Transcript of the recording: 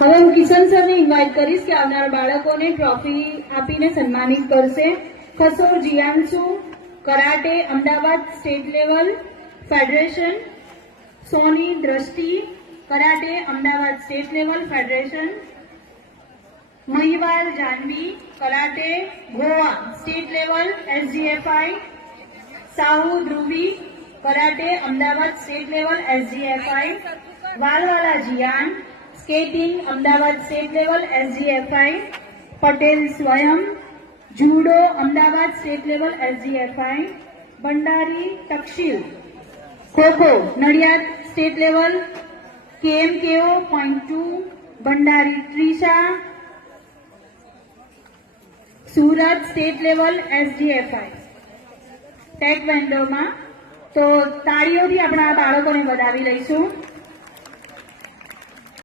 હવે હું કિશન સરને ઇન્વાઇટ કરીશ કે આવનારા બાળકોને ટ્રોફી આપીને સન્માનિત કરશે. Khasor Jiyanshu karate Ahmedabad state level federation. Soni Drishti karate Ahmedabad state level federation. Mahiwal Janvi karate Goa state level SGFI. Sahu Dhruvi karate Ahmedabad state level SGFI. Valvala Jiyan skating Ahmedabad state level SGFI. Patel Swayam judo Ahmedabad state level SGFI. Bhandari Takshil khokho Nadiad state level KMKO .2. Bhandari Trisha Surat state level SGFI ટેકવેન્ડોમાં. તો તાળીઓથી આપણા બાળકોને વધાવી લઈશું.